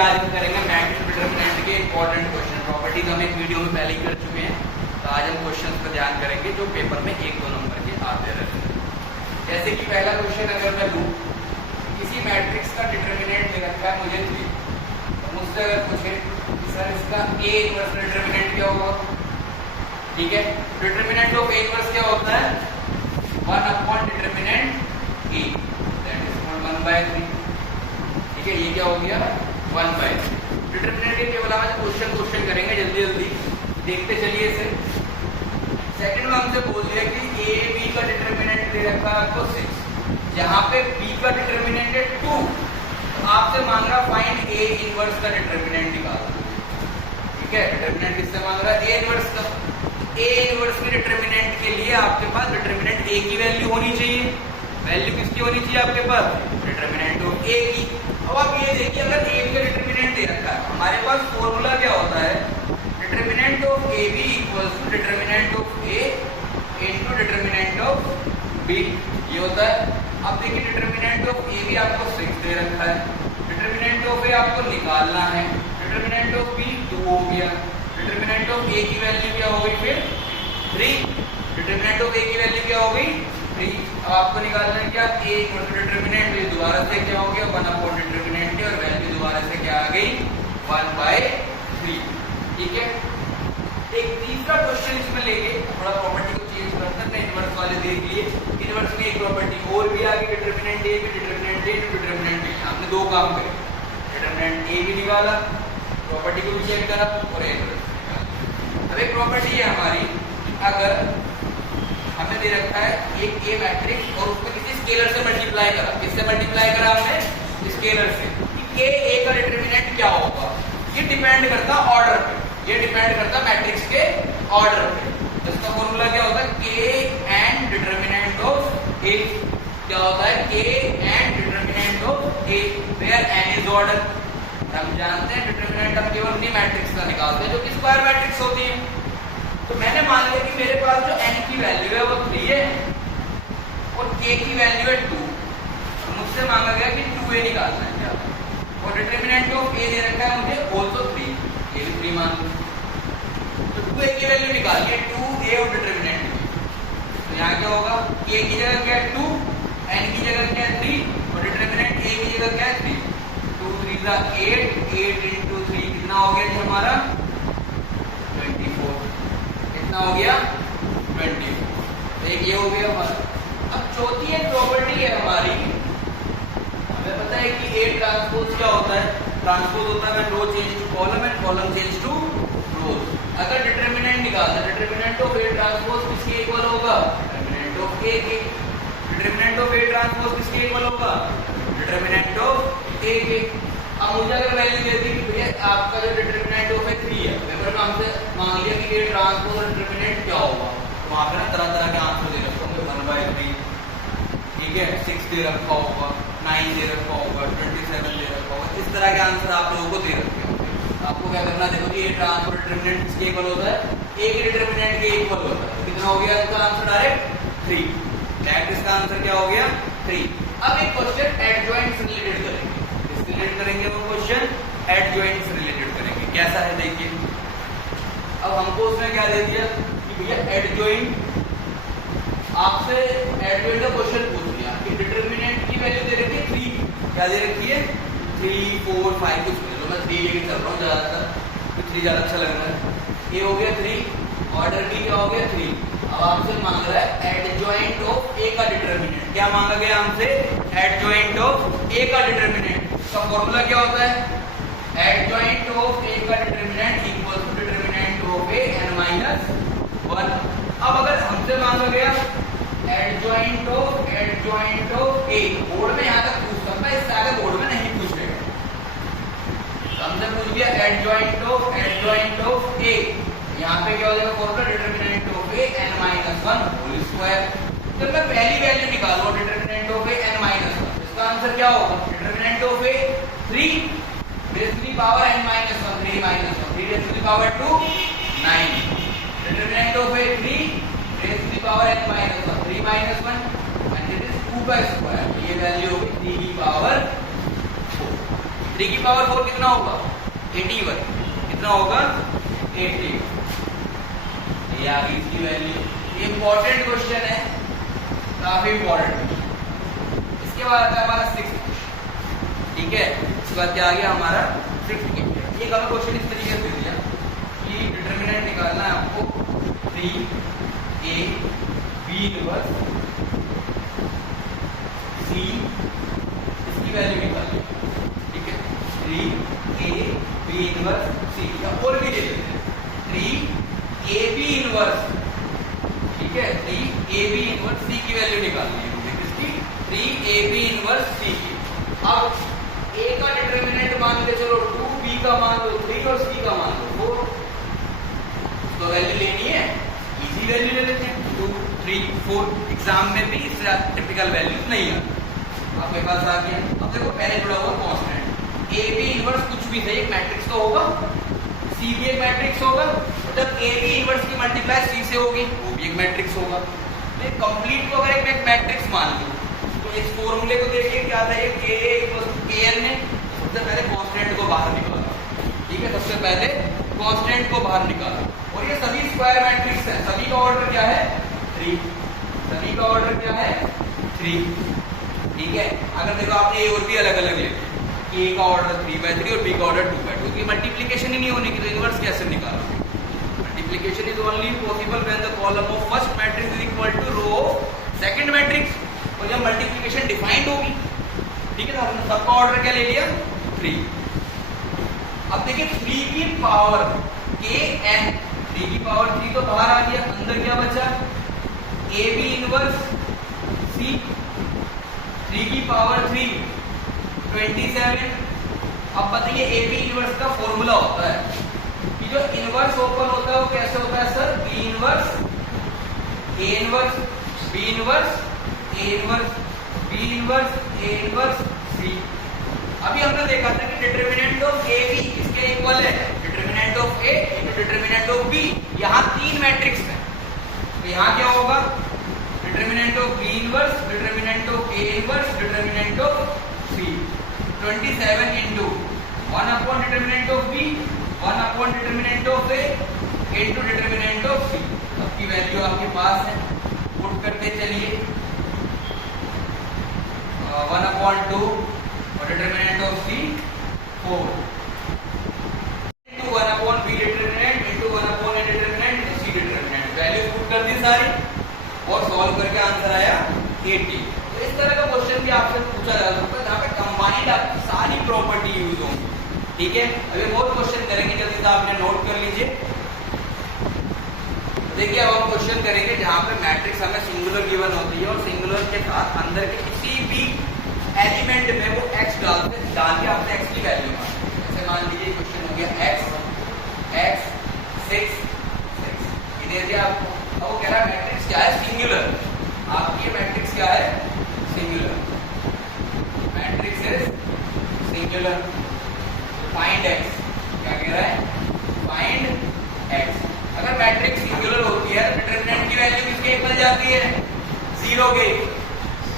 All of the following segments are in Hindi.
आज हम करेंगे मैट्रिक्स डिटरमिनेंट के इंपॉर्टेंट क्वेश्चन। प्रॉपर्टी तो हम एक वीडियो में पहले ही कर चुके हैं, तो आज हम क्वेश्चन पर ध्यान करेंगे जो पेपर में 1-2 नंबर के आते रहते हैं। जैसे कि पहला क्वेश्चन अगर मैं लूँ, किसी मैट्रिक्स का डिटरमिनेंट दे रखा है मुझे 3, तो मुझसे अगर पूछे कि सर इसका ए इनवर्स डिटरमिनेंट क्या होगा, ठीक है। डिटरमिनेंट ऑफ ए इनवर्स क्या होता है, 1 डिटरमिनेंट ए दैट इज 1/3, ठीक है। ये क्या हो गया 1/3। डिटरमिनेंट के केवल हम क्वेश्चन करेंगे जल्दी जल्दी, देखते चलिए इसे। सेकंड में हमसे बोल दिया कि ए बी का डिटरमिनेंट दे रखा है आपको 6, जहां पे बी का डिटरमिनेंट है 2, तो आपसे मांग रहा फाइंड ए इनवर्स का डिटरमिनेंट निकालना, ठीक है। डिटरमिनेंट किससे मांग रहा है, ए इनवर्स का। ए इनवर्स के डिटरमिनेंट के लिए आपके पास डिटरमिनेंट ए की वैल्यू होनी चाहिए। वैल्यू किसकी होनी चाहिए आपके पास, डिटरमिनेंट ऑफ ए की। अब आप ये देखिए, अगर ए बी का डिटरमिनेंट दे रखा है, हमारे पास फॉर्मूला क्या होता है, determinant of A b equals to determinant of A into determinant of b, ये होता है। अब देखिए डिटरमिनेंट ऑफ ए बी आपको 6 दे रखा है, डिटरमिनेंट ऑफ ए आपको निकालना है, डिटरमिनेंट ऑफ बी 2 हो गया, डिटरमिनेंट ऑफ ए की वैल्यू क्या हो गई फिर 3, डिटरमिनेंट ऑफ ए की वैल्यू क्या हो गई 3। अब आपको निकालना है क्या, ए इक्वल टू डिटरमिनेंट, ये दोबारा से क्या हो गया 1 डिटरमिनेंट और वैल्यू दोबारा से क्या आ गई 1/3, ठीक है। एक तीसरा क्वेश्चन इसमें लेके थोड़ा प्रॉपर्टी को चेंज करते हैं, इनवर्स वाले देख लिए। इनवर्स में एक प्रॉपर्टी और भी आ गई, डिटरमिनेंट ए भी, determinant a to determinant b. हमने 2 काम करे, डिटरमिनेंट ए भी निकाला, प्रॉपर्टी को भी चेक करा और इनवर्स निकाला। अब एक प्रॉपर्टी है हमारी, अगर हमने दे रखा है एक ए मैट्रिक्स और उसको किसी स्केलर से मल्टीप्लाई करा, किससे मल्टीप्लाई करा हमने, स्केलर से, कि ए का डिटरमिनेंट क्या होगा। ये डिपेंड करता ऑर्डर पे, ये डिपेंड करता मैट्रिक्स के ऑर्डर पे। इसका फॉर्मूला क्या होता है, के एंड डिटरमिनेंट ऑफ ए, क्या होता है के and determinant of a where n is order. हम जानते हैं डिटरमिनेंट हम केवल उन्हीं मैट्रिक्स का निकालते हैं जो कि स्क्वायर मैट्रिक्स होती है। तो मैंने मान लिया कि मेरे पास जो n की वैल्यू है वो 3 है और k की वैल्यू है 2, तो मुझसे मांगा गया कि 2a निकालना है क्या, और डिटरमिनेंट ऑफ a दे रखा है मुझे also 3, ये भी 3 मान लो। तो 2a की वैल्यू निकालिए, 2a और डिटरमिनेंट में, तो यहाँ क्या होगा, k की जगह क्या है 2, n की जगह क्या है 3 और डिटरमिनेंट a की जगह क्या है 3। 2 3 8, 8 into 3 कितना हो गया जी हमारा 24, कितना हो गया 24। एक ये हो गया हमारा। अब चौथी एक प्रॉपर्टी है हमारी, हमें पता है कि ए ट्रांसपोज क्या होता है, ट्रांसपोज होता है row change to column and column change to row. अगर डिटरमिनेंट निकालना, डिटरमिनेंट ऑफ ए ट्रांसपोज किसके इक्वल होगा, डिटरमिनेंट ऑफ ए के। डिटरमिनेंट ऑफ ए ट्रांसपोज किसके इक्वल होगा, डिटरमिनेंट ऑफ ए के। अब मुझे अगर वैल्यू दे दी कि भैया आपका जो डिटरमिनेंट ऑफ ए 3 है, पेपर में हमसे मांग लिया कि ए ट्रांसपोज और डिटरमिनेंट क्या होगा, तो वहां पे ना तरह तरह के आंसर दे रखे होंगे, 1/3, ठीक है, 6 दे रखा होगा, 9 दे रखा होगा, 27 दे रखा होगा, इस तरह के आंसर आप लोगों को दे रखे होंगे। आपको क्या करना, देखो कि ए ट्रांसपोज डिटरमिनेंट किसके इक्वल होता है, ए के डिटरमिनेंट के इक्वल होता है। तो कितना हो गया इसका आंसर, डायरेक्ट 3, डायरेक्ट इसका आंसर क्या हो गया 3। अब एक क्वेश्चन एडजॉइंट से रिलेटेड करेंगे, रिलेटेड करेंगे वो क्वेश्चन एडजॉइंट से रिलेटेड करेंगे। कैसा है देखिए, अब हमको उसमें क्या दे दिया कि भैया एडजॉइंट, आपसे एडजॉइंट का क्वेश्चन पूछ दिया कि डिटरमिनेंट की वैल्यू दे रखी है 3, क्या दे रखी है 3 4 5 कुछ ले लो, मैं 3 लेके चल रहा हूँ ज्यादातर, तो 3 ज्यादा अच्छा लग रहा है। ये हो गया 3, ऑर्डर बी क्या हो गया 3। अब आपसे मांग रहा है एडजॉइंट ऑफ ए का डिटरमिनेंट, क्या मांगा गया हमसे, एडजॉइंट ऑफ ए का डिटरमिनेंट। इसका फॉर्मूला क्या होता है, एडजॉइंट ऑफ ए का determinant equal to determinant of a n-1। अब अगर हमसे मांगा गया एडजॉइंट ऑफ ए, बोर्ड में यहाँ तक पूछ सकता है, इससे आगे बोर्ड में नहीं पूछेगा। हमसे पूछ दिया एडजॉइंट ऑफ ए, यहाँ पे क्या हो जाएगा formula, determinant of a n-1 whole square. तो मैं पहली वैल्यू निकालूं, डिटरमिनेंट ऑफ ए n-1, इसका आंसर क्या होगा, determinant of a 3 raise to the power n-1, 3 - 1, 3 raise to the power 2 9, determinant of a 3 raise to the power n-1, 3 - 1 and it is 2 का स्क्वायर, ये वैल्यू होगी 3 की पावर 4। 3 की पावर 4 कितना होगा 81, कितना होगा 80। ये आ गई इसकी वैल्यू। इंपॉर्टेंट क्वेश्चन है, काफी इंपॉर्टेंट क्वेश्चन। इसके बाद आता है हमारा 6th क्वेश्चन, ठीक है। इसके बाद क्या आ गया हमारा 6th क्वेश्चन। ये हमें क्वेश्चन इस तरीके से दे दिया कि डिटरमिनेंट निकालना है आपको 3ab इनवर्स c, इसकी वैल्यू निकालनी, ठीक है। 3ab इनवर्स c, या और भी दे देते हैं 3ab इनवर्स, ठीक है। 3ab इनवर्स c की वैल्यू निकालनी है, किसकी 3ab इनवर्स c की। अब a का डिटरमिनेंट मान के चलो 2, b का मान लो 3 और c का मान लो 4, तो वैल्यू लेनी है, इजी वैल्यू ले लेते हैं 2, 3, 4। एग्जाम में भी इससे टिपिकल वैल्यू नहीं आती, आपके पास आ गया। अब देखो पहले जुड़ा हुआ कांस्टेंट ए बी इनवर्स, कुछ भी सही एक मैट्रिक्स तो होगा, सी भी एक मैट्रिक्स होगा, जब ए बी इनवर्स की मल्टीप्लाई सी से होगी वो भी एक मैट्रिक्स होगा। तो कंप्लीट को अगर एक मैट्रिक्स मान लो तो इस फॉर्मूले को देखिए क्या था, ये के एन ने सबसे पहले कांस्टेंट को बाहर निकाला, ठीक है। सबसे पहले कांस्टेंट को बाहर निकाला, और ये सभी स्क्वायर मैट्रिक्स हैं, सभी का ऑर्डर क्या है 3, सभी का ऑर्डर क्या है 3, ठीक है। अगर देखो आपने ए और बी अलग अलग लेते हैं, ए का ऑर्डर 3/3 और बी का ऑर्डर 2/2, क्योंकि मल्टीप्लिकेशन ही नहीं होने की, तो इनवर्स कैसे निकालोगे। Multiplication is only possible when the column of first matrix is equal to row of second matrix, और जब मल्टीप्लिकेशन डिफाइंड होगी, ठीक है। तो हमने सबका ऑर्डर क्या ले लिया 3। अब देखिए 3 की पावर के एन, 3 की पावर 3 तो बाहर आ गया, अंदर क्या बचा ए बी इनवर्स सी, 3 की पावर 3 27। अब बताइए ए बी इनवर्स का फॉर्मूला होता है कि जो इनवर्स ओपन होता है वो कैसे होता है sir, B inverse A inverse B inverse A inverse B inverse A inverse C. अभी हमने देखा था कि डिटरमिनेंट ऑफ ए बी इसके इक्वल है determinant of A into determinant of B. यहाँ 3 मैट्रिक्स है, तो यहाँ क्या होगा determinant of B inverse, determinant of A inverse, determinant of C. 27 into 1 upon determinant of B, 1 upon determinant of A into determinant of सी। सबकी वैल्यू आपके पास है, पुट करते चलिए 1 अपॉन 2 और determinant of c 4 into 1 upon b determinant into 1 upon a determinant into c determinant. Value put कर दी सारी और सॉल्व करके आंसर आया 80। तो इस तरह का क्वेश्चन भी आपसे पूछा जा सकता है जहाँ पे कंबाइंड आपकी सारी प्रॉपर्टी यूज होंगी, ठीक है। अभी बहुत क्वेश्चन करेंगे, जल्दी से आपने नोट कर लीजिए। देखिए अब हम क्वेश्चन करेंगे जहाँ पे मैट्रिक्स हमें सिंगुलर गिवन होती है और सिंगुलर के साथ अंदर के किसी भी एलिमेंट में वो x डाल के आपसे x की वैल्यू मांगे। जैसे मान लीजिए क्वेश्चन हो गया x 6 6 दे दिया आपको, अब वो कह रहा है मैट्रिक्स क्या है सिंगुलर, आपकी मैट्रिक्स क्या है singular, matrix is singular, find x, क्या कह रहा है फाइंड x। अगर मैट्रिक्स सिंगुलर होती है तो डिटरमिनेंट की वैल्यू किसके इक्वल जाती है 0 के,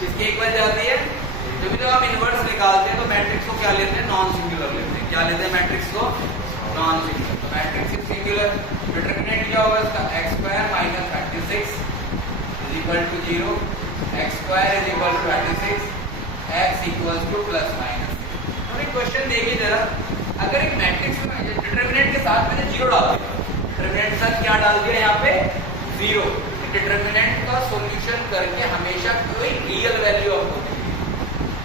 किसके इक्वल जाती है। जब हम इनवर्स निकालते हैं तो मैट्रिक्स को क्या लेते हैं नॉन सिंगुलर लेते हैं, क्या लेते हैं मैट्रिक्स को नॉन सिंगुलर। तो मैट्रिक्स इज सिंगुलर, डिटरमिनेंट क्या होगा इसका x² - 36 is equal to 0, x² is equal to 36, x equals to plus minus. अब एक क्वेश्चन देखिए जरा, अगर एक मैट्रिक्स में डिटरमिनेंट के साथ मैंने 0 डाल दिया, डिटरमिनेंट के साथ क्या डाल दिया यहाँ पे 0, डिटरमिनेंट का सॉल्यूशन करके हमेशा कोई रियल वैल्यू आपको मिलेगी,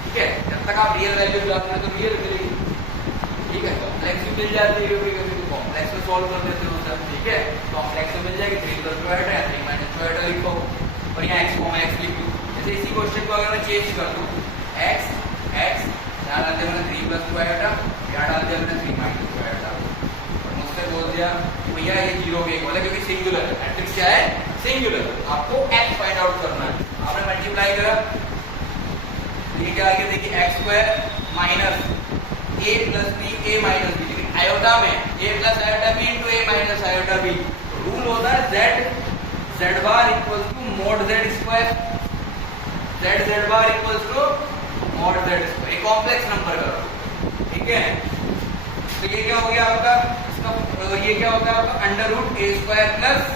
ठीक है। जब तक आप रियल वैल्यू डालते हैं तो रियल मिलेगी, ठीक है। कॉम्प्लेक्स भी मिल जाती है, कभी कॉम्प्लेक्स में सॉल्व कर देते हो सर, ठीक है। कॉम्प्लेक्स में मिल जाएगी 3 + 2 है 3 - 2 है लिखो, और यहाँ x x लिख लो। जैसे इसी क्वेश्चन को अगर मैं चेंज कर दूं x यहाँ डाल दिया मैंने 3 + 2 है, यहाँ डाल दिया मैंने 3 - 2 है, और मुझसे बोल दिया भैया ये 0 के इक्वल है क्योंकि सिंगुलर है, मैट्रिक्स क्या है सिंगुलर, आपको x फाइंड आउट करना है। आपने मल्टीप्लाई करा, ये क्या आ गया देखिए x² minus a plus b a minus b, लेकिन आयोटा में a plus iota b into a minus iota b। Rule होता है z bar equals to mod z square, z bar equals to mod z square. एक कॉम्प्लेक्स नंबर का, एक ठीक है। तो ये क्या हो गया आपका, इसका ये क्या होगा आपका under root a square plus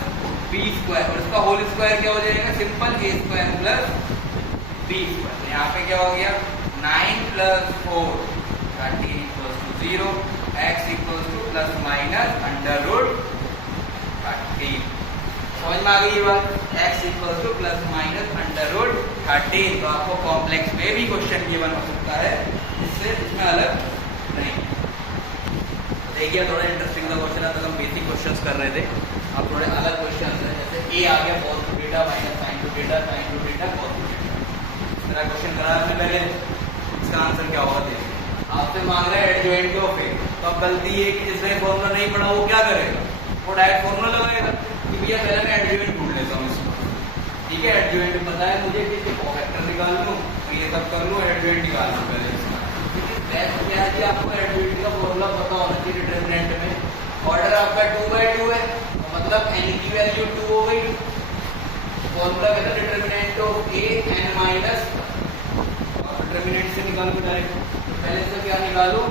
b square, और इसका होल स्क्वायर क्या हो जाएगा, simple a square plus b square. यहाँ पे क्या हो गया 9 plus 4 13 equals to 0, x equals to plus minus under root 13। समझ में आ गई ये बात, x equals to plus minus under root 13। तो आपको कॉम्प्लेक्स में भी क्वेश्चन ये बन सकता है, इससे इसमें अलग नहीं। देखिए थोड़ा इंटरेस्टिंग सा क्वेश्चन है, तो हम बेसिक क्वेश्चंस कर रहे थे, अब थोड़े अलग क्वेश्चंस हैं, जैसे a आ गया cos two theta minus sin two theta sin two theta cos two theta. इस तरह क्वेश्चन करा आपने पहले, इसका आंसर क्या होगा देखिए। आपसे मांग रहा है एडजॉइंट ऑफ ए, तो अब गलती है कि जिसने फॉर्मूला नहीं पढ़ा वो क्या करेगा, वो डायरेक्ट फॉर्मूला लगाएगा कि भैया पहले मैं एडजॉइंट ढूंढ लेता हूँ इसको। ठीक है, एडजॉइंट पता है मुझे कि इसको वेक्टर निकाल लूँ, तो ये सब कर लूँ, एडजॉइंट निकाल लूँ पहले इसका। लेकिन बेस्ट क्या है कि आपको एडजॉइंट का फॉर्मूला पता होना चाहिए डिटरमिनेंट में। ऑर्डर आपका 2/2 है, मतलब n की वैल्यू 2 हो गई। फॉर्मूला कहता है determinant of a n minus, और डिटरमिनेंट से निकालो डायरेक्ट। तो पहले से क्या निकालो,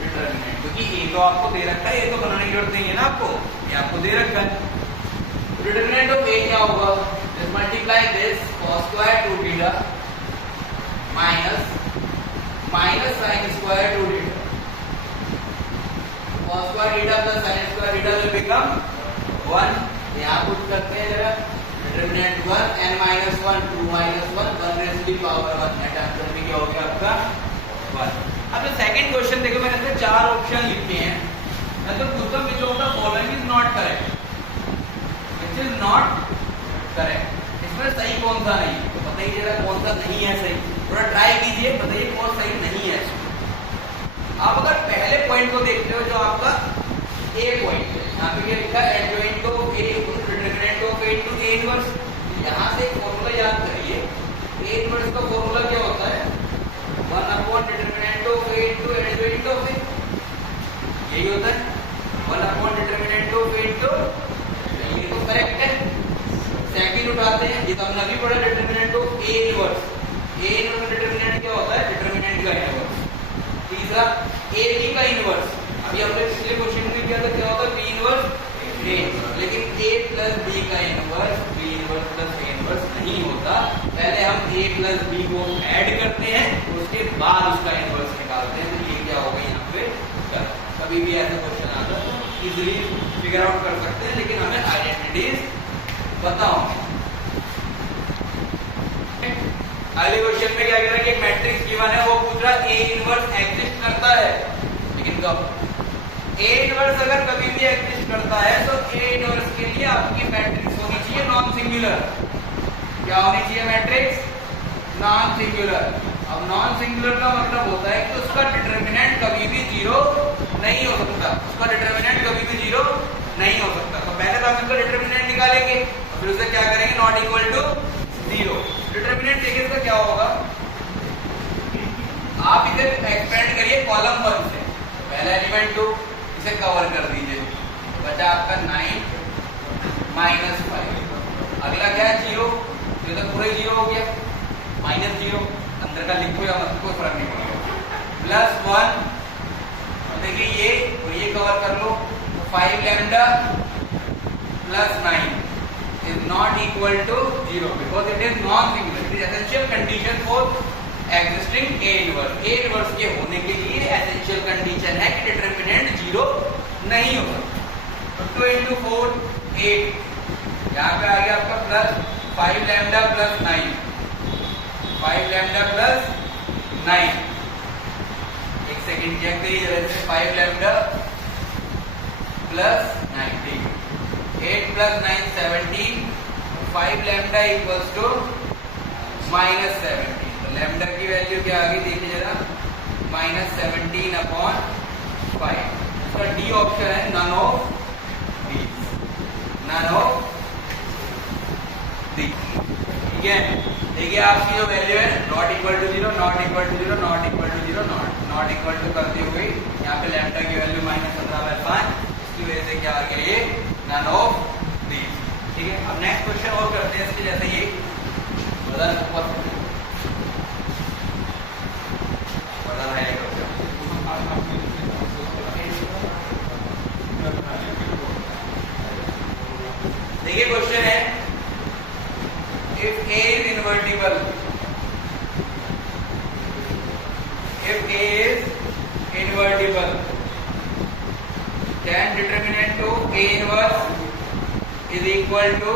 डिटरमिनेंट, क्योंकि a तो आपको दे रखा है, ये तो बनाने की जरूरत नहीं है ना आपको, ये आपको दे रखा है। तो डिटरमिनेंट ऑफ a क्या होगा, just multiply this cos square 2 theta minus sin square 2 theta, cos square theta plus sin square theta will become 1। यहाँ पुट करते हैं जरा, डिटरमिनेंट 1 n माइनस 1 2 माइनस 1 1 raise to the power 1, net answer में क्या हो गया आपका 1। अब जो सेकंड क्वेश्चन देखो, मैंने इसमें 4 ऑप्शन लिखे हैं, मैं तो पूछता हूं which of the following is not correct, which is not correct, इसमें सही कौन सा नहीं, तो बताइए जरा कौन सा नहीं है सही, थोड़ा ट्राई कीजिए, बताइए कौन सही नहीं है। आप अगर पहले पॉइंट को देखते हो जो आपका ए पॉइंट है, यहाँ पे क्या लिखा है adjoint of A determinant of A to A inverse. यहाँ से एक फॉर्मूला याद करिए, ए इनवर्स का फॉर्मूला क्या होता है, 1 upon determinant of A to adjoint of A, यही होता है 1 upon determinant of A to, ये तो करेक्ट है। सेकंड उठाते हैं, ये तो हमने अभी पढ़ा determinant of A inverse, A inverse का डिटरमिनेंट क्या होता है, डिटरमिनेंट का इनवर्स। तीसरा ए बी का इनवर्स, अभी हमने पिछले क्वेश्चन में किया था, क्या होता है बी इनवर्स ए, लेकिन a प्लस बी का inverse B inverse plus A inverse नहीं होता। पहले हम a प्लस बी को ऐड करते हैं, उसके बाद उसका इनवर्स निकालते हैं। तो ये क्या होगा यहाँ पे कर, कभी भी ऐसा क्वेश्चन आता है तो इजीली फिगर आउट कर सकते हैं, लेकिन हमें आइडेंटिटीज बताओ। अगले क्वेश्चन में क्या कह रहा है कि एक मैट्रिक्स गिवन है, वो पूछ रहा है a इनवर्स एग्जिस्ट करता है, लेकिन कब, A इनवर्स अगर कभी भी एग्जिस्ट करता है तो A इनवर्स के लिए आपकी मैट्रिक्स होनी चाहिए नॉन सिंगुलर। क्या होनी चाहिए मैट्रिक्स, नॉन सिंगुलर। अब नॉन सिंगुलर का मतलब होता है कि उसका डिटरमिनेंट कभी भी 0 नहीं हो सकता, उसका डिटरमिनेंट कभी भी 0 नहीं हो सकता। तो पहले तो हम इसका डिटरमिनेंट निकालेंगे, फिर उसे क्या करेंगे, नॉट इक्वल टू 0। डिटरमिनेंट देखिए इसका क्या होगा, आप इसे एक्सपेंड करिए कॉलम 1 से, पहला एलिमेंट 2 इसे कवर कर दीजिए, बचा आपका 9 माइनस 5, अगला क्या है 0, ये तो पूरा 0 हो गया, माइनस 0 अंदर का लिखो या मत कोई फर्क नहीं पड़ेगा, प्लस 1, देखिए ये और ये कवर कर लो, 5 lambda plus 9 is not equal to 0 because it is non singular. It is essential condition for existing A inverse. A inverse के होने के लिए एसेंशियल कंडीशन है कि डिटरमिनेंट 0 नहीं होगा। तो 2 into 4 8, यहाँ पे आ गया आपका plus 5 lambda plus 9, 5 lambda plus 9, एक सेकेंड चेक करिए जरा से, 5 लैम्डा प्लस 9, ठीक है, 8 plus 9 17, 5 lambda equals to minus 17। Lambda की वैल्यू क्या आ गई देखिए जरा, माइनस 17 अपॉन 5। इसका डी ऑप्शन है, none of the, none of the. ठीक है, देखिए आपकी जो वैल्यू है not equal to 0, not equal to 0, not equal to 0, not equal to करती हुई यहाँ पे लैम्डा की वैल्यू माइनस 15/5, इसकी वजह से क्या आ गया ये नन ऑफ डी। ठीक है, अब नेक्स्ट क्वेश्चन और करते हैं इसके जैसे ये बदल then determinant of A inverse is equal to,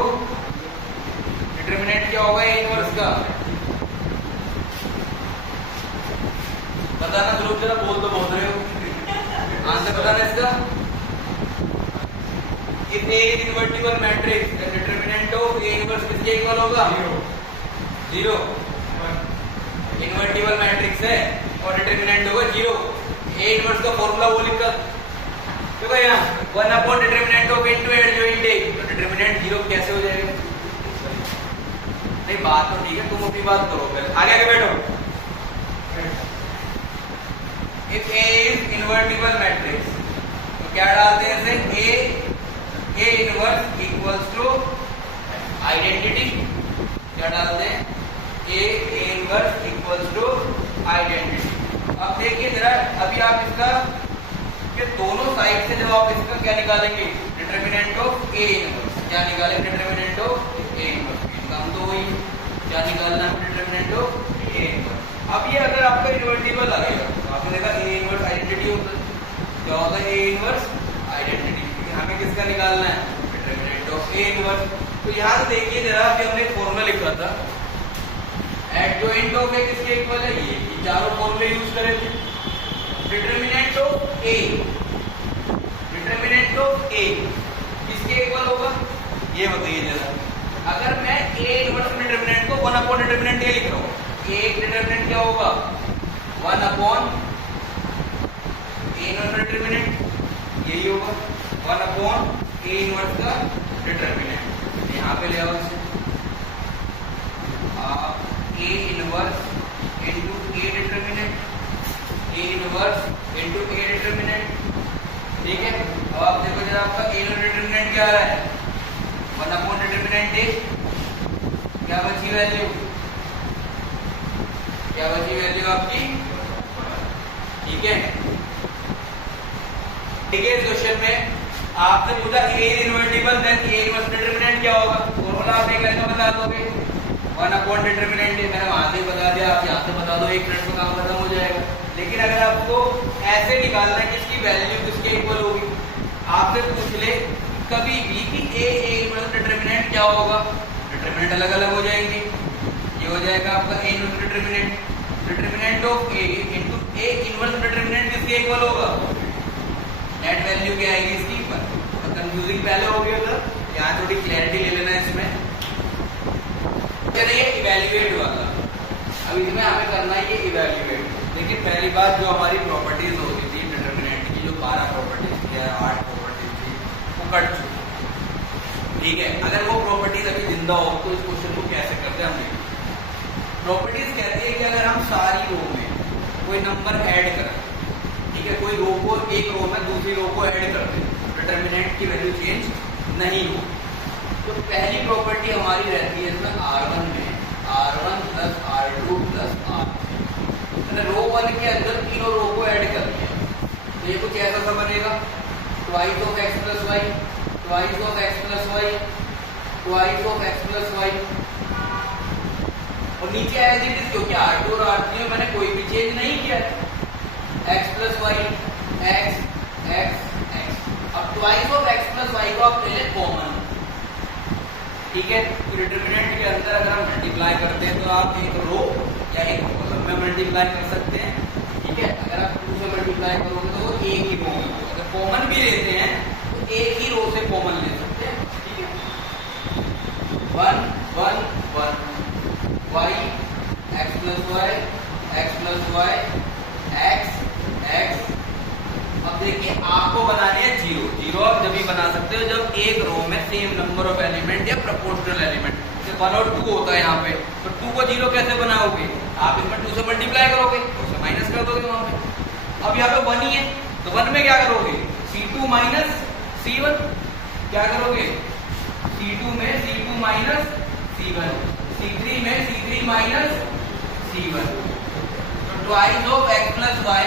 determinant क्या होगा ए इनवर्स का, बताना ध्रुव, जरा बोल तो बोल रहे हो, आंसर बताना इसका। If A is invertible matrix then determinant of A inverse किसके इक्वल होगा, 0। इनवर्टिबल मैट्रिक्स है और डिटरमिनेंट होगा 0। ए इनवर्स का फॉर्मूला वो लिखा देखो यहाँ 1 upon determinant of into adjoint A, तो डिटरमिनेंट 0 कैसे हो जाएगा? नहीं बात तो ठीक है, तुम अपनी बात करो, फिर आगे आगे बैठो। If A is invertible matrix तो क्या डालते हैं इसे, A inverse equals to identity, क्या डालते हैं, A inverse equals to identity. अब देखिए जरा, अभी आप इसका के दोनों साइड से जब आप इसका क्या निकालेंगे, डिटरमिनेंट ऑफ ए इनवर्स, क्या निकालेंगे, डिटरमिनेंट ऑफ ए इनवर्स, काम तो वही, क्या निकालना है, डिटरमिनेंट ऑफ ए इनवर्स। अब ये अगर आपका इनवर्टिबल लगेगा तो आपने देखा ए इनवर्स आइडेंटिटी होता है, क्या होता है, ए इनवर्स आइडेंटिटी। हमें किसका निकालना है, डिटरमिनेंट ऑफ ए इनवर्स। तो यहाँ से देखिए जरा, कि हमने फॉर्मूला लिखा था एडजॉइंट ऑफ ए किसके इक्वल है, ये चारों फॉर्मूले यूज करे थे। Determinant of A, determinant of A किसके इक्वल होगा, ये बताइए जरा। अगर मैं ए इनवर्स डिटरमिनेंट को 1 अपॉन डिटरमिनेंट ए लिख रहा हूँ, ए डिटरमिनेंट क्या होगा, 1 अपॉन ए इनवर्स डिटरमिनेंट, यही होगा 1 अपॉन ए इनवर्स का डिटरमिनेंट। यहाँ पे ले आओ आप A inverse into A determinant, A inverse into A determinant, ठीक है। अब आप देखो जरा, आपका ए डिटरमिनेंट क्या आ रहा है, 1 अपॉन डिटरमिनेंट ए, क्या बची वैल्यू, क्या बची वैल्यू आपकी, ठीक है। ठीक है, इस क्वेश्चन में आपसे पूछा A invertible then A inverse determinant क्या होगा, फॉर्मूला आप एक लाइन में बता दोगे, 1 अपॉन डिटरमिनेंट है, मैंने वहां से बता दिया, आप यहाँ से बता दो, 1 मिनट में काम खत्म हो जाएगा। लेकिन अगर आपको ऐसे निकालना है कि इसकी वैल्यू किसके इक्वल होगी, आपसे पूछ ले कभी भी कि ए इनवर्स डिटरमिनेंट क्या होगा, डिटरमिनेंट अलग अलग हो जाएंगे। ये हो जाएगा आपका ए inverse determinant, determinant of A into A inverse determinant किसके इक्वल होगा, नेट वैल्यू क्या आएगी इसकी, तो कंफ्यूजिंग पहले हो गया था, यहाँ थोड़ी क्लैरिटी ले लेना है इसमें। ये इवैल्यूएट वाला, अब इसमें हमें करना है ये इवैल्यूएट। देखिए पहली बात, जो हमारी प्रॉपर्टीज होती थी डिटरमिनेंट की, जो 12 प्रॉपर्टीज थी या 8 प्रॉपर्टीज थी, वो कट चुकी, ठीक है। अगर वो प्रॉपर्टीज अभी जिंदा हो तो इस क्वेश्चन को कैसे करते हैं हम देखिए। प्रॉपर्टीज कहते हैं कि अगर हम सारी रो में कोई नंबर ऐड करें, ठीक है, कोई रो को एक रो में दूसरी रो को ऐड कर दें, डिटरमिनेंट की वैल्यू चेंज नहीं हो, तो पहली प्रॉपर्टी हमारी रहती है इसमें R1 में R1 plus R2 plus R, रो 1 के अंदर तीनों रो को ऐड कर दिया, तो ये कुछ ऐसा सा बनेगा, twice of x plus y, twice of x plus y, twice of x plus y, और नीचे एज इट इज, क्योंकि R2 और R3 में मैंने कोई भी चेंज नहीं किया है, x plus y, x x x। अब twice of x plus y को आप ले लें कॉमन, ठीक है। तो डिटरमिनेंट के अंदर अगर हम मल्टीप्लाई करते हैं तो आप एक रो या एक कॉलम में मल्टीप्लाई कर सकते हैं, ठीक है। अगर आप 2 से मल्टीप्लाई करोगे तो वो एक ही रो में, अगर कॉमन भी लेते हैं तो एक ही रो से कॉमन ले सकते हैं, ठीक है। 1 1 1 y x plus y x x। अब देखिए आपको बनाने हैं 0 0, आप जब भी बना सकते हो जब एक रो में सेम नंबर ऑफ एलिमेंट या प्रोपोर्शनल एलिमेंट, जैसे 1 और 2 होता है यहाँ पे, तो 2 को 0 कैसे बनाओगे, आप इसमें 2 से मल्टीप्लाई करोगे, 2 से माइनस कर दोगे वहां पे। अब यहाँ पे 1 ही है, तो 1 में क्या करोगे, C2 माइनस C1, क्या करोगे, C2 में C2 माइनस C1, C3 में C3 माइनस C1, तो twice of x plus y,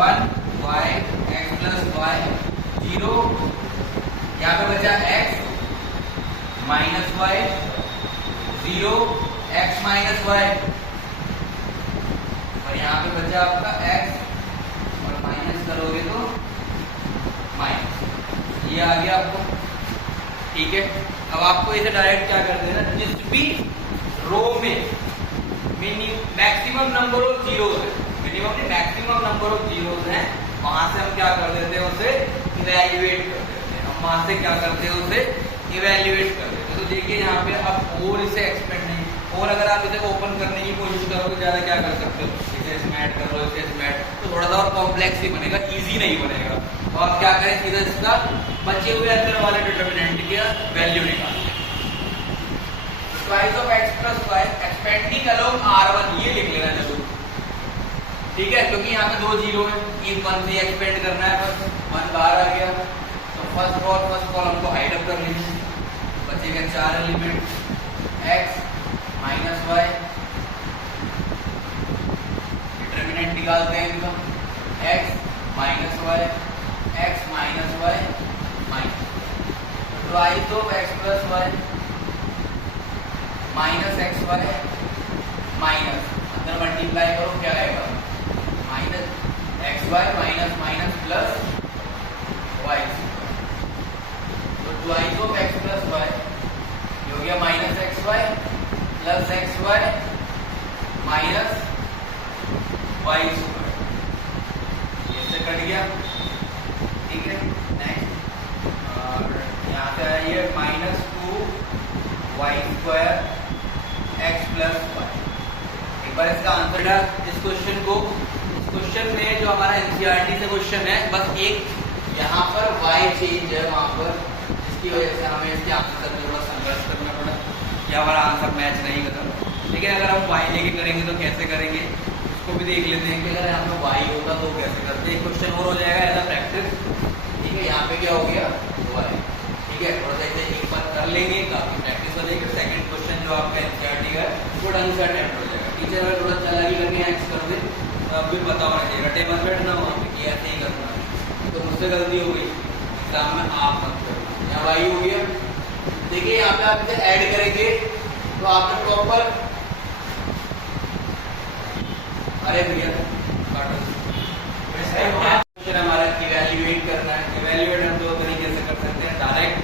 1 y x plus y 0, यहाँ पे बचा x minus y 0 x minus y, और यहाँ पे बचा आपका x, और माइनस करोगे तो माइनस, ये आ गया आपको, ठीक है। अब आपको इसे डायरेक्ट क्या कर देना, जिस भी रो में मैक्सिमम नंबर ऑफ जीरोज है, मिनिमम नहीं मैक्सिमम नंबर ऑफ जीरोज हैं, वहां से हम क्या कर देते हैं, उसे इवेल्युएट कर देते हैं। हम वहां से क्या करते हैं, उसे इवेल्युएट कर देते हैं। तो देखिए यहाँ पे अब और इसे एक्सपेंड नहीं, और अगर आप इसे ओपन करने की कोशिश करोगे ज्यादा क्या कर सकते हो, इसे इसमें ऐड कर लो, इसे इसमें ऐड, तो थोड़ा सा और कॉम्प्लेक्स ही बनेगा, इजी नहीं बनेगा। तो आप क्या करें, सीधा इसका बचे हुए अंदर वाले डिटरमिनेंट की वैल्यू निकालें। Twice of x plus y expanding along r1, ये लिख लेना जरूर, ठीक है, क्योंकि यहाँ पे दो जीरो है, इन 1 से एक्सपेंड करना है, बस 1 बाहर आ गया, तो फर्स्ट कॉलम को हाइड अप कर लीजिए, बचेगा 4 element x minus y, determinant निकालते हैं इनका, x minus y, x minus y minus twice of x plus y minus x Y minus, अंदर मल्टीप्लाई करो क्या आएगा, minus x Y minus minus plus Y, तो twice of X plus Y हो गया minus x Y plus x Y minus Y square, इससे कट गया, ठीक है। नेक्स्ट यहाँ पे आइए -2 y square x plus y. एक बार इसका आंसर डाल इस क्वेश्चन को, इस क्वेश्चन में जो हमारा एनसीईआरटी से क्वेश्चन है, बस एक यहाँ पर y चेंज है वहां पर, जिसकी वजह से हमें इसके आंसर से थोड़ा संघर्ष करना पड़ा, या हमारा आंसर मैच नहीं करता। लेकिन अगर हम y लेके करेंगे तो कैसे करेंगे, उसको भी देख लेते हैं कि अगर यहाँ पे y होगा तो कैसे करते हैं। क्वेश्चन और हो जाएगा एज अ प्रैक्टिस, ठीक है। यहाँ पे क्या हो गया y, ठीक है, थोड़ा सा इसे एक बार कर लेंगे, काफी प्रैक्टिस हो जाएगी। सेकंड क्वेश्चन जो आपका एनसीईआरटी का है वो ढंग से अटेम्प्ट हो जाएगा। टीचर अगर थोड़ा चालाकी करके एक्स कर दे तो अब भी पता होना चाहिए, रटे मत बैठना वहाँ पे कि ऐसे ही करना है, तो मुझसे गलती हो गई, एग्जाम में आप मत करना। यहाँ वाई हो गया, देखिए यहाँ पे आप इसे ऐड करेंगे तो आपने प्रॉपर, अरे भैया हमारा इवेल्युएट करना है। इवेल्युएट हम दो तरीके से कर सकते हैं, डायरेक्ट,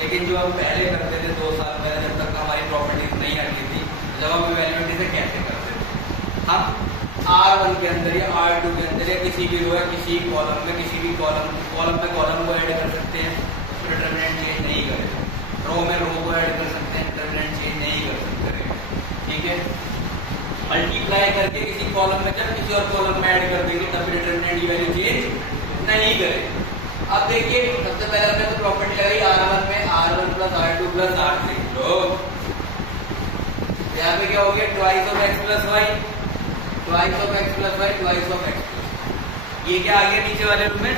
लेकिन जो हम पहले करते थे 2 साल पहले, जब तक हमारी प्रॉपर्टीज नहीं हटी थी, जब हम इवेल्युएट इसे कैसे करते थे, हम R1 के अंदर या R2 के अंदर या किसी भी रो या किसी कॉलम में, किसी भी कॉलम में कॉलम को ऐड कर सकते हैं, उसमें डिटरमिनेंट चेंज नहीं करेगा। रो में रो को ऐड कर सकते हैं, डिटरमिनेंट चेंज नहीं कर सकते, ठीक है। मल्टीप्लाई करके किसी कॉलम में जब किसी और कॉलम में ऐड कर देंगे तब डिटरमिनेंट की वैल्यू चेंज नहीं करेगा। अब देखिए सबसे पहले हमने तो प्रॉपर्टी लगाई R1 में, R1 plus R2 plus R3, लो यहाँ पे क्या हो गया, twice of x plus y, twice of x plus y, twice of x plus, ये क्या आ गया नीचे वाले रूप में,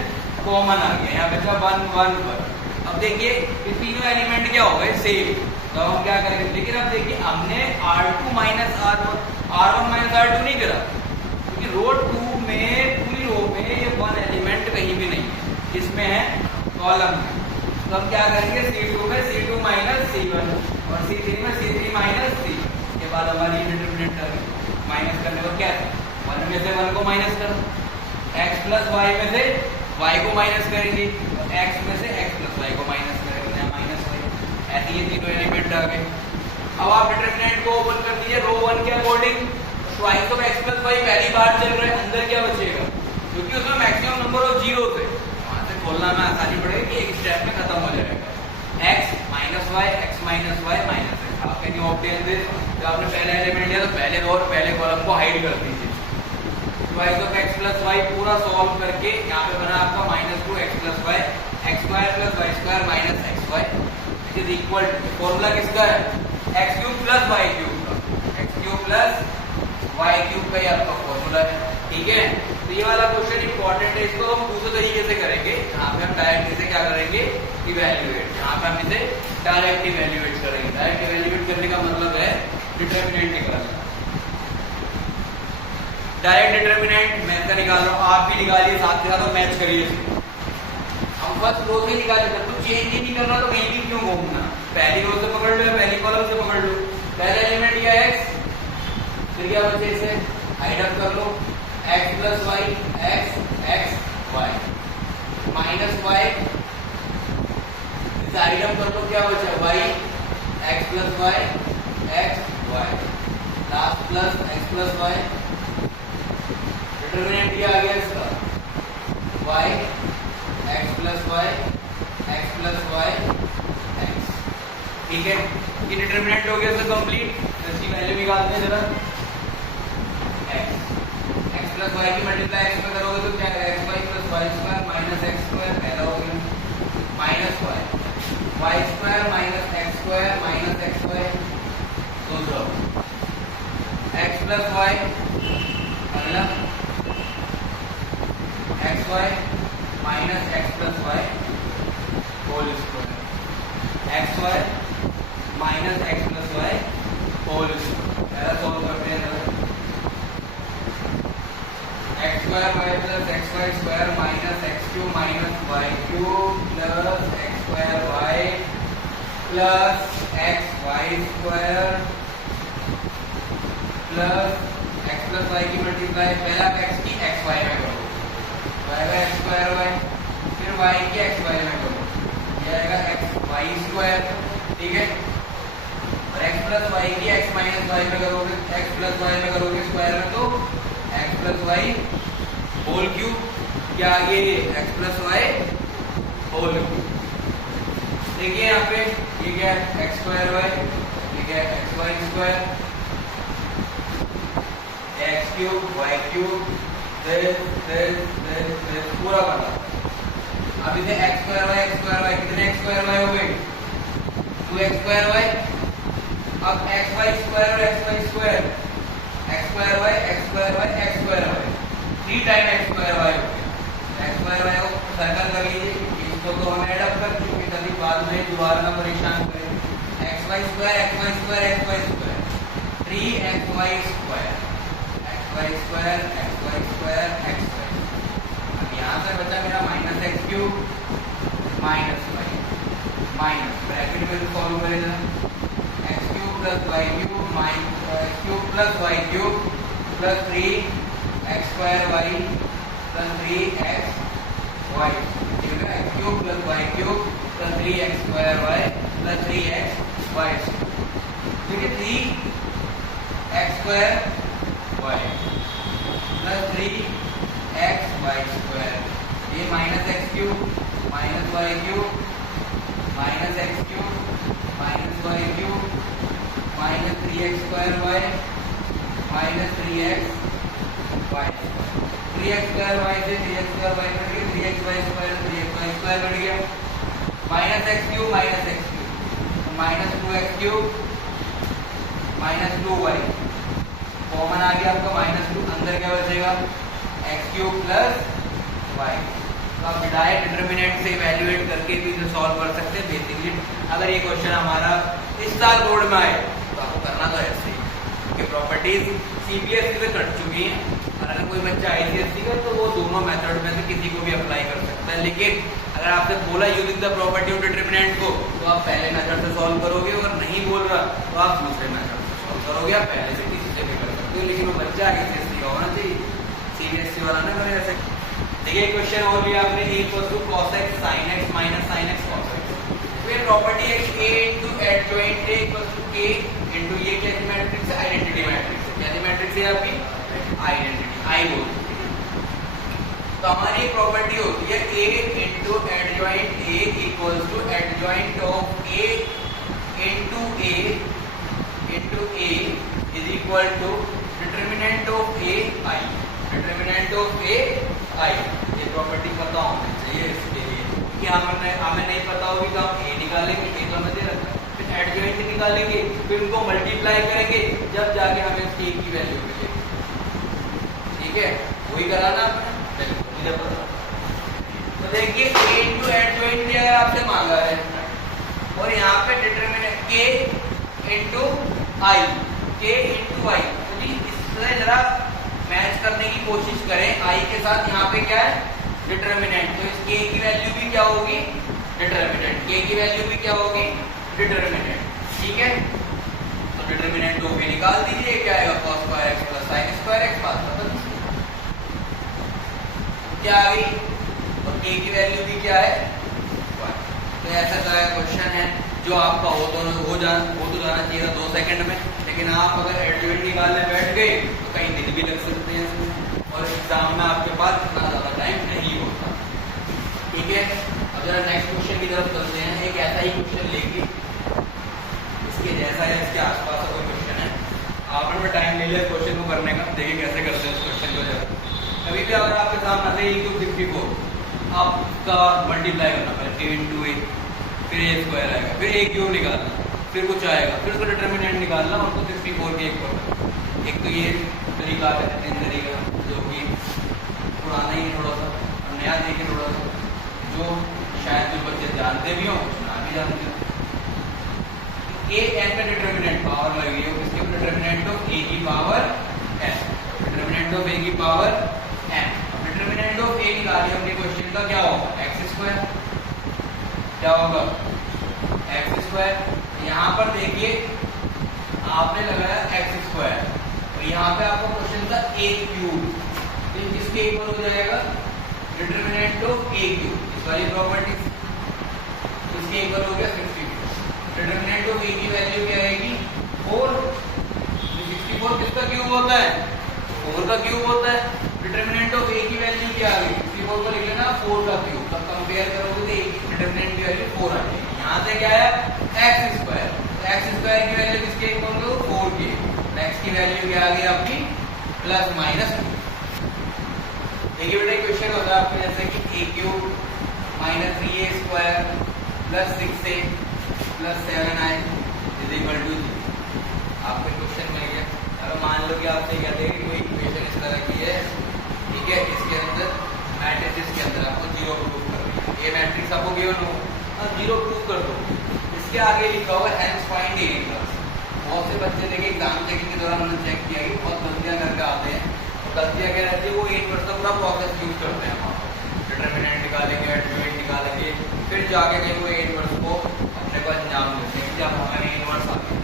कॉमन आ गया, यहाँ पे क्या 1 1 1। अब देखिए ये तीनों एलिमेंट क्या हो गए सेम, तो हम क्या करेंगे, लेकिन अब देखिए हमने R2 minus R1 minus R2 नहीं करा, क्योंकि रो 2 में पूरी रो में ये 1 एलिमेंट कहीं भी नहीं है, इसमें है कॉलम में। तो हम क्या करेंगे, C2 में C2 माइनस C1 और C3 में C3 माइनस C, के बाद हमारी डिटरमिनेंट माइनस करने को क्या था, 1 में से 1 को माइनस करो, x प्लस y में से y को माइनस करेंगे, और x में से x प्लस y को माइनस करेंगे, माइनस y, ऐसे ये तीनों एलिमेंट आ गए। अब आप डिटरमिनेंट को ओपन कर दीजिए रो 1 के according, twice of x plus y पहली बार चल रहा है, अंदर क्या बचेगा, क्योंकि उसमें मैक्सिमम नंबर ऑफ जीरो थे, खोलना में आसानी पड़ेगी कि एक स्टेप में खत्म हो जाएगा। x minus y, x minus y minus x, आप कैन ऑब्टेन दिस, जब आपने पहला एलिमेंट लिया तो पहले रो और पहले कॉलम को हाइड कर दीजिए। Twice of x plus Y पूरा सॉल्व करके यहाँ पे बना आपका -2 x plus Y, x square plus Y square minus x Y, it is equal to, formula किसका है, x cube plus Y cube का, X cube plus Y cube का ये आपका फॉर्मूला है, ठीक है। तो ये वाला क्वेश्चन इंपॉर्टेंट है, इसको हम दूसरे तरीके से करेंगे, यहाँ पे हम डायरेक्ट इसे क्या करेंगे, इवेल्युएट, यहाँ पे हम इसे डायरेक्ट इवेल्युएट करेंगे। डायरेक्ट इवेल्युएट करने का मतलब है डिटरमिनेंट निकालना। डायरेक्ट डिटरमिनेंट मैं इसका निकाल रहा हूँ, आप भी निकालिए साथ के साथ और मैच करिए। हम फर्स्ट रो से निकाले, जब कुछ चेंज ही नहीं करना तो कहीं भी क्यों घूमना, पहली रो से पकड़ लो या पहली कॉलम से पकड़ लो, पहला एलिमेंट क्या है x, फिर क्या बचे इसे हाइड अप कर लो, x plus Y, x x Y minus y, item कर तो क्या बचा y x plus Y x y, last plus x plus y, determinant क्या आ गया इसका y x plus Y x. ठीक है, ये डिटरमिनेंट हो गया इसका कंप्लीट। इसकी वैल्यू निकालते हैं जरा, एक्स प्लस वाई की मल्टीप्लाई एक्स में करोगे तो क्या है x Y plus Y square minus x square, पहला हो गया minus Y square minus x square minus x y, दूसरा एक्स प्लस वाई, अगला x Y minus x plus y whole square, x Y minus x plus y whole square. पहला सॉल्व करते हैं, x square Y plus x y square minus x cube minus Y cube plus x square Y plus x y square plus x plus y की मल्टीप्लाई, पहला एक्स की एक्स वाई में करो, वाई का एक्स स्क्वायर वाई, फिर वाई की एक्स वाई में करो, ये आएगा एक्स वाई स्क्वायर। ठीक है, और एक्स प्लस वाई की एक्स माइनस वाई में करोगे, एक्स प्लस वाई में करोगे स्क्वायर में तो x plus y whole cube, क्या आ गया ये x plus y whole cube. देखिए यहाँ पे ये क्या है एक्स स्क्वायर वाई, ये क्या है x y square, x cube y cube पूरा बना। अब इसे एक्स स्क्वायर वाई कितने एक्स स्क्वायर वाई हो गए 2x स्क्वायर वाई, अब एक्स वाई स्क्वायर और x y square, x square y x square y x square y, 3 time x square y हो गया। एक्स स्क्वायर वाई को सर्कल कर लीजिए, इसको तो हम ऐड अप कर चुके, तभी बाद में दोबारा ना परेशान करें। X y square x y square x y square 3x Y square x y square x y square x y. अब यहाँ से बचा मेरा minus x cube minus y minus bracket में फॉलो करेगा x cube plus Y cube minus x cube plus Y cube plus 3x square Y plus 3x y, ठीक है, x cube plus Y cube plus 3x square Y plus 3x y, ठीक है, 3x square Y plus 3x Y square, ये minus x cube minus Y cube minus x cube minus Y cube minus 3x square Y minus 3x Y, 3x square Y से 3x स्क्वायर वाई कट गया, 3x Y square 3x Y square cut गया, minus x cube minus 2x cube minus 2y common आ गया आपका माइनस 2, अंदर क्या बचेगा एक्स क्यूब प्लस वाई। तो आप डायरेक्ट डिटरमिनेंट से इवैल्यूएट करके भी इसे सॉल्व कर सकते हैं बेसिकली। अगर ये क्वेश्चन हमारा इस साल बोर्ड में आए तो आपको करना तो ऐसे ही, क्योंकि प्रॉपर्टीज सीबीएसई से कट चुकी हैं, और अगर कोई बच्चा आईसीएसई का तो वो दोनों मेथड में से किसी को भी अप्लाई कर सकता है। लेकिन अगर आपसे बोला using the property of determinant को, तो आप पहले मेथड से सॉल्व करोगे, अगर नहीं बोल रहा तो आप दूसरे मेथड से सॉल्व करोगे, आप पहले से किसी से भी कर सकते हो, लेकिन वो बच्चा आईसीएसई का होना चाहिए, सीबीएसई वाला ना करे ऐसे। देखिए क्वेश्चन और लिया आपने a equal to cos x sin x minus sin x cos x, फिर प्रॉपर्टी है a into adjoint a equal to k into ये क्या मैट्रिक्स है आइडेंटिटी मैट्रिक्स है, क्या मैट्रिक्स है आपकी आइडेंटिटी आई बोलते हैं। तो हमारी प्रॉपर्टी होती है a into adjoint a equal to adjoint of a into a is equal to determinant of a i, determinant of a i। ये प्रॉपर्टी पता होनी चाहिए इसके लिए कि हमें नहीं पता होगी तो हम a निकालेंगे, a तो हमें दे रखा है, फिर एडजॉइंट निकालेंगे, फिर उनको मल्टीप्लाई करेंगे, जब जाके हमें इसकी की वैल्यू मिलेगी। ठीक है, वही कराना मुझे पता। तो देखिए a इनटू एडजॉइंट अगर आपसे मांगा है और यहाँ पे determinant k into i, k into i, तो इससे जरा मैच करने की कोशिश करें i के साथ, यहाँ पे क्या है डिटरमिनेंट, तो इस k की वैल्यू भी क्या होगी डिटरमिनेंट, k की वैल्यू भी क्या होगी डिटरमिनेंट। ठीक है, तो डिटरमिनेंट को भी निकाल दीजिए, क्या आएगा cos square x plus sin square x, बात खत्म। क्या आ गई, तो ए की वैल्यू भी क्या है 1। तो ऐसा तरह का क्वेश्चन है जो आपका हो तो जाना चाहिए 2 सेकंड में, लेकिन आप अगर एल्टीमेट निकालने बैठ गए तो कई दिन भी लग सकते हैं इसमें, और एग्जाम में आपके पास इतना ज़्यादा टाइम नहीं होता। ठीक है, अब जरा नेक्स्ट क्वेश्चन की तरफ चलते हैं। एक ऐसा ही क्वेश्चन लेके इसके जैसा या इसके आसपास का कोई क्वेश्चन है, आपने में टाइम ले लिया क्वेश्चन को करने का, देखिए कैसे करते हैं इस क्वेश्चन को। जरा कभी भी अगर आपके सामने आते हैं क्यूब 64, आपका मल्टीप्लाई करना पड़ेगा a इंटू ए, फिर ए स्क्वायर आएगा, फिर ए क्यूब निकालना, फिर कुछ आएगा, फिर उसका डिटर्मिनेंट निकालना, और 64 के एक पर। एक तो ये तरीका है तरीका जो कि पुराना ही थोड़ा सा, और नया देखें थोड़ा सा, जो शायद जो बच्चे जानते भी हों ना भी जानते हो। ए एन का डिटर्मिनेंट पावर लगी है, इसके डिटर्मिनेंट ऑफ ए की पावर एन, डिटर्मिनेंट ऑफ ए की पावर एन। डिटर्मिनेंट ऑफ ए निकालिए हमने, क्वेश्चन का क्या होगा एक्स स्क्वायर, क्या होगा एक्स स्क्वायर। यहाँ पर देखिए आपने लगाया एक्स स्क्वायर, और यहाँ पे आपका क्वेश्चन था ए क्यूब, तो किसके इक्वल हो जाएगा डिटर्मिनेंट ऑफ ए क्यूब, इस वाली प्रॉपर्टी इसके इक्वल हो गया 64। डिटर्मिनेंट ऑफ ए की वैल्यू क्या आएगी 4। 64 किसका क्यूब होता है 4 का क्यूब होता है। डिटर्मिनेंट ऑफ ए की वैल्यू क्या आ गई 64 को लिख लेना 4 का क्यूब, तब कंपेयर करोगे तो ए की डिटर्मिनेंट की वैल्यू 4 आ जाएगी। यहाँ से क्या है एक्स स्क्वायर, तो एक्स स्क्वायर की वैल्यू किसके इक्वल हो 4 के, एक्स की वैल्यू क्या आ गई आपकी प्लस माइनस 2। देखिए बेटा क्वेश्चन होता है आपके जैसे कि A cube minus 3a square plus 6a plus 7i is equal to 0। आपको क्वेश्चन मिल गया। अगर मान लो कि आपसे कहते हैं कि कोई इक्वेशन इस तरह की है, ठीक है, इसके अंदर मैट्रिक्स के अंदर आपको 0 प्रूव करना है, ये मैट्रिक्स आपको गिवन हो और 0 प्रूव कर दो, इसके आगे लिखा हुआ है हेंस फाइंड ए इनवर्स। बहुत से बच्चे देखे एग्जाम चेकिंग के दौरान हमने चेक किया कि बहुत गलतियां करके आते हैं, तो गलतियां क्या रहती है वो ए इनवर्स का पूरा प्रोसेस यूज करते हैं, वहाँ डिटर्मिनेंट निकालेंगे, एल्टीमेट निकालेंगे, फिर जाके कहीं वो ए इनवर्स को अपने को अंजाम देते हैं। जब हमें ए इनवर्स आ गया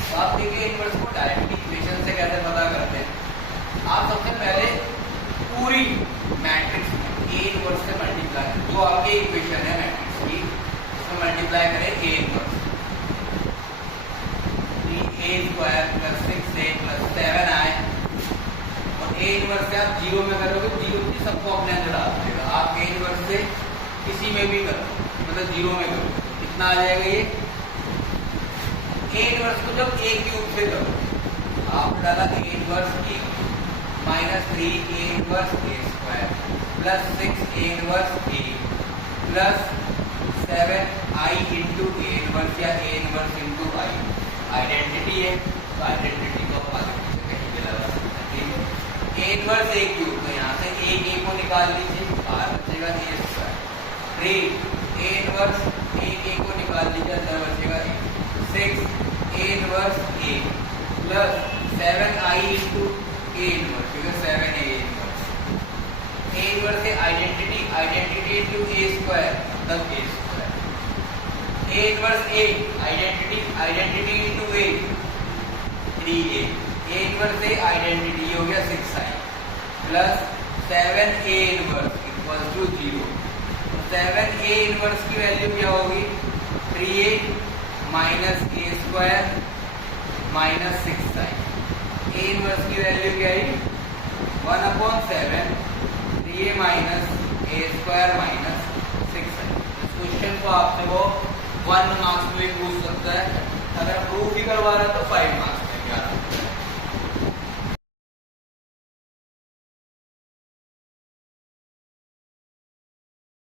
तो आप देखिए इनवर्स को डायरेक्ट इक्वेशन से कैसे पता करते हैं। आप सबसे पहले पूरी मैट्रिक्स ए इनवर्स से मल्टीप्लाई, जो आपकी इक्वेशन है मैट्रिक्स की, उसमें मल्टीप्लाई करें A inverse, 3a square plus 6a plus 7i, और ए इनवर्स से आप 0 में करोगे, 0 की सबको अपने अंदर डाल देगा। आप ए इनवर्स से किसी में भी करो, मतलब 0 में करो, कितना आ जाएगा ये ए इनवर्स को जब ए क्यूब से करो, आप डाला ए इनवर्स की minus 3a inverse a square plus 6a inverse a plus 7i into A inverse या A inverse into i। Identity है तो आइडेंटिटी को आगे पीछे कहीं भी लगा सकते हैं। ए इनवर्स a क्यूब, तो यहाँ से a को निकाल लीजिए, बाहर बचेगा a स्क्वायर, फिर ए इनवर्स a को निकाल लीजिए, अंदर बचेगा 6 a inverse a plus 7i into A inverse, क्योंकि 7a इनवर्स, ए इनवर्स से आइडेंटिटी इंटू ए स्क्वायर मतलब A square, A inverse A identity into A 3a, A inverse A identity हो गया 6i plus 7a inverse equal to 0। 7a inverse की वैल्यू क्या होगी 3a minus A square minus 6i। A inverse की वैल्यू क्या है 1/7 3a minus A square minus 6i। इस क्वेश्चन को आपसे वो 1 मार्क्स में भी पूछ सकता है, अगर प्रूफ भी करवा रहा है तो 5 मार्क्स।